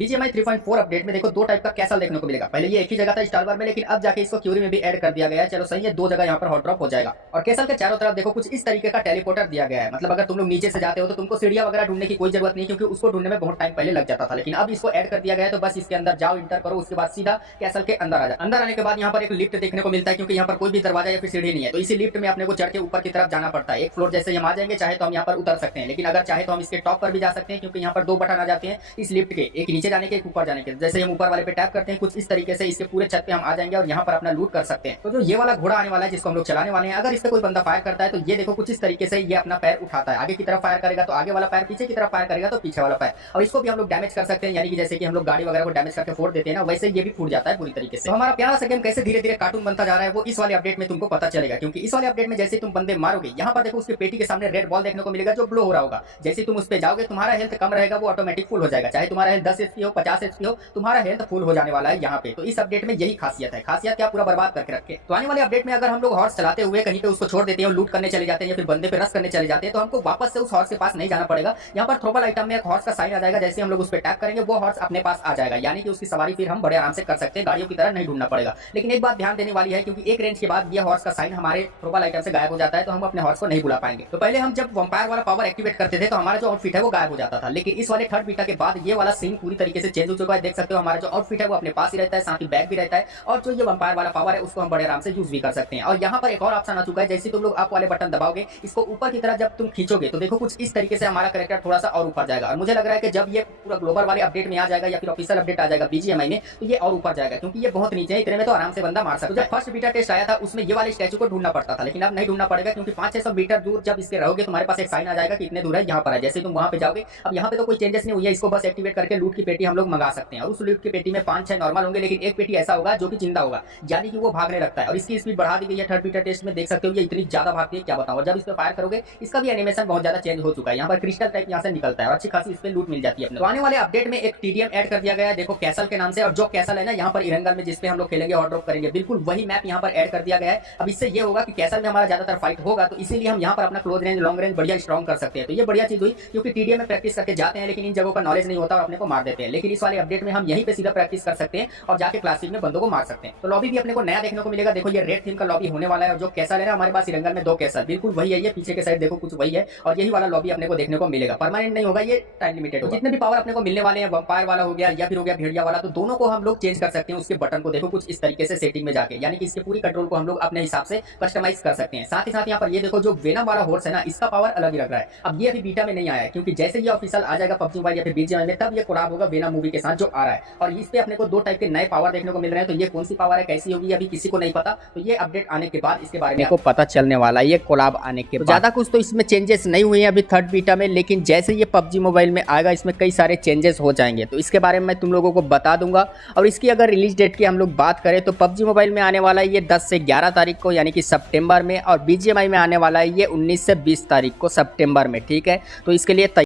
BGMI 3.4 update में देखो दो टाइप का कैसल देखने को मिलेगा। पहले ये एक ही जगह था स्टार वार में, लेकिन अब जाके इसको क्यूरी में भी ऐड कर दिया गया है। चलो सही है, दो जगह यहाँ पर हॉट ड्रॉप हो जाएगा। और कैसल के चारों तरफ देखो कुछ इस तरीके का टेलीपोर्टर दिया गया है। मतलब अगर तुम लोग नीचे से जाते हो तो तुमको सीढ़ियां वगैरह ढूंढने की कोई जरूरत नहीं, क्योंकि उसको ढूंढने में बहुत टाइम पहले लग जाता था। लेकिन अब इसको ऐड कर दिया गया है, तो बस इसके अंदर जाओ, इंटर करो, उसके बाद सीधा कैसल के अंदर आ जाओ। अंदर आने के बाद यहाँ पर एक लिफ्ट देखने को मिलता है, क्योंकि यहाँ पर कोई भी दरवाजा या फिर सीढ़ी नहीं है। तो इसी लिफ्ट में अपने को चढ़ के ऊपर की तरफ जाना पड़ता है। एक फ्लोर जैसे हम आ जाएंगे, चाहे तो हम यहाँ पर उतर सकते हैं, लेकिन अगर चाहे तो हम इसके टॉप पर भी जा सकते हैं, क्योंकि यहाँ पर दो बटन आ जाते हैं इस लिफ्ट के, एक नीचे जाने के, एक ऊपर जाने के। जैसे हम ऊपर वाले पे टैप करते हैं, कुछ इस तरीके से इसके पूरे छत पे हम आ जाएंगे और यहाँ पर अपना लूट कर सकते हैं। तो जो ये वाला घोड़ा आने वाला है जिसको हम लोग चलाने वाले हैं, अगर इस पे कोई बंदा फायर करता है तो ये देखो कुछ इस तरीके से ये अपना पैर उठाता है। आगे की तरफ फायर करेगा तो आगे वाला पैर, पीछे की तरफ फायर करेगा तो पीछे वाला पैर। और इसको भी हम लोग डैमेज कर सकते हैं, यानी कि जैसे कि हम लोग गाड़ी वगैरह को डैमेज करके फोड़ देते हैं ना, वैसे ये भी फूट जाता है पूरी तरीके से। तो हमारा प्यारा सा गेम कैसे धीरे धीरे कार्टून बनता जा रहा है वो इस वाले अपडेट में तुमको पता चलेगा। क्योंकि इस वाले अपडेट में जैसे तुम बंदे मारोगे, यहाँ पर देखो उसके पेटी के सामने रेड बॉल देखने को मिलेगा जो ग्लो हो रहा होगा। जैसे तुम उस पे जाओगे, तुम्हारा हेल्थ कम रहेगा, वो ऑटोमेटिक फुल हो जाएगा। चाहे तुम्हारा हेल्थ 10 एचपी हो, 50 एचपी हो, तुम्हारा हेल्थ फुल हो जाने वाला है यहाँ पे। तो इस अपडेट में यही खासियत है। खासियत क्या, पूरा बर्बाद करके रखे। तो आने वाले अपडेट में अगर हम लोग हॉर्स चलाते हुए कहीं पे उसको छोड़ देते हैं, लूट करने चले जाते हैं या फिर बंदे पे रश करने चले जाते हैं, तो हमको वापस से उस हॉर्स के पास नहीं जाना पड़ेगा। यहाँ पर थ्रोबल आइटम में एक हॉर्स का साइन आ जाएगा। जैसे हम लोग उस पर टैप करेंगे, वो हॉर्स अपने पास आ जाएगा, यानी कि उसकी सवारी फिर हम बड़े आराम से कर सकते हैं, गाड़ियों की तरह नहीं ढूंढना पड़ेगा। लेकिन एक बात ध्यान देने वाली है, क्योंकि एक रेंज के बाद ये हॉर्स का साइन हमारे थ्रोबल आइटम से गायब हो जाता है, तो हम अपने हॉर्स को नहीं बुला पाएंगे। तो पहले हम जब वंपायर वाला पावर एक्टिवेट करते थे तो हमारा जो आउटफिट है वो गायब हो जाता था। लेकिन इस वाले थर्ड बीटा के बाद ये वाला सीन पूरी तरीके से चेंज हो चुका है। देख सकते हो हमारा जो आउटफिट है वो अपने पास ही रहता है, साथ ही बैग भी रहता है, और जो ये वंपायर वाला पावर है उसको हम बड़े आराम से यूज भी कर सकते हैं। और यहाँ पर एक और ऑप्शन आ चुका है। जैसे तुम लोग अप वाले बटन दबाओगे, इसको ऊपर की तरफ जब तुम खींचोगे तो देखो कुछ इस तरीके से हमारा कैरेक्टर थोड़ा सा और ऊपर जाएगा। और मुझे लग रहा है कि जब ये पूरा ग्लोबल वाले अपडेट में आ जाएगा या फिर ऑफिशियल अपडेट आ जाएगा बीजीएमआई में, तो ये और ऊपर जाएगा, क्योंकि ये बहुत नीचे है। इतने में तो आराम से बंदा मार सकता है। जब फर्स्ट बीटा टेस्ट आया था उसमें ये वाले स्टैचू को ढूंढना पड़ता था, लेकिन अब नहीं ढूंढना पड़ेगा, क्योंकि 500-600 मीटर दूर जब इसके रहोगे तुम्हारे पास एक साइन आ जाएगा कि इतने दूर है, यहाँ पर है। जैसे तुम वहां पे जाओगे, अब यहाँ पे तो कोई चेंजेस नहीं हुई है। इसको बस एक्टिवेट करके लूट की पेटी हम लोग मंगा सकते हैं। और उस लूट की पेटी में 5-6 नॉर्मल होंगे, लेकिन एक पेटी ऐसा होगा जो कि जिंदा होगा, यानी कि वो भागने लगता है। और इसकी स्पीड बढ़ा दी गई है। थर्ड बीटा टेस्ट में देख सकते हो ये इतनी ज्यादा भागती है, क्या बताऊं। और जब इस पे फायर करोगे, इसका भी एनिमेशन बहुत ज्यादा चेंज हो चुका है। यहाँ पर क्रिस्टल टाइप यहाँ से निकलता है और अच्छी खासी इस पे लूट मिल जाती है। तो आने वाले अपडेट में एक टीडीएम ऐड कर दिया गया है, देखो कैसल के नाम से। और जो कैसल है ना यहाँ पर इरंगल में, जिसपे हम लोग खेलेंगे और ड्रॉप करेंगे, बिल्कुल वही मैप यहाँ पर ऐड कर दिया गया है। अब इससे ये होगा कि कैसल में हमारा ज्यादातर फाइट होगा, तो इसीलिए हम यहाँ पर अपना क्लोज रेंज, लॉन्ग रेंज बढ़िया स्ट्रॉन्ग कर सकते हैं। तो ये बढ़िया चीज हुई, क्योंकि टीडीएम में प्रैक्टिस करके जाते हैं, लेकिन इन जगहों का नॉलेज नहीं होता और अपने को मार देते हैं। लेकिन इस वाले अपडेट में हम यहीं पे सीधा प्रैक्टिस कर सकते हैं और जाके क्लासिक में बंदों को मार सकते हैं। तो लॉबी भी अपने को नया देखने को मिलेगा। देखो ये रेड थीम का लॉबी होने वाला है। और जो कैसल है ना हमारे पास इरंगल में 2 कैसल, बिल्कुल वही है। ये पीछे के साइड देखो कुछ वही है, और यही वाला लॉबी अपने को देखने को मिलेगा। परमानेंट नहीं होगा, ये टाइम लिमिटेड होगा। जितने भी पावर अपने को मिलने वाले हैं, वंपायर वाला हो गया या फिर हो गया भेड़िया वाला, तो दोनों को हम लोग चेंज कर सकते हैं। उसके बटन को देखो कुछ इस तरीके से सेटिंग में जाके, यानी कि इसके पूरी कंट्रोल को हम लोग अपने हिसाब से कस्टमाइज कर सकते हैं। साथ ही साथ यहाँ पर ये देखो जो वेनम वाला हॉर्स है ना, इसका पावर अलग ही लग रहा है। अब ये अभी बीटा में नहीं आया है, क्योंकि जैसे ये ऑफिशियल आ जाएगा पबजी मोबाइल या फिर बीजीएमआई में, तब ये कोलैब होगा वेनम मूवी के साथ जो आ रहा है। और इस पे अपने को 2 टाइप के नए पावर देखने को मिल रहे हैं। तो ये कौन सी पावर है, कैसी होगी, अभी किसी को नहीं पता। तो ये अपडेट आने के बाद इसके बारे में आपको पता चलने वाला है, ये कोलैब आने के बाद। ज्यादा कुछ तो इसमें चेंजेस नहीं हुए हैं अभी थर्ड बीटा में, लेकिन जैसे ये पबजी मोबाइल में आएगा इसमें कई सारे चेंजेस हो जाएंगे। तो इसके बारे में मैं तुम लोगों को बता दूंगा। और इसकी अगर रिलीज डेट की हम लोग बात करें तो पबजी मोबाइल में आने वाला है ये 10 से 11 तारीख को, यानी कि सितंबर में। और बीजीएमआई में आने वाला है ये 19 से 20 तारीख को सितंबर में, ठीक है। तो इसके लिए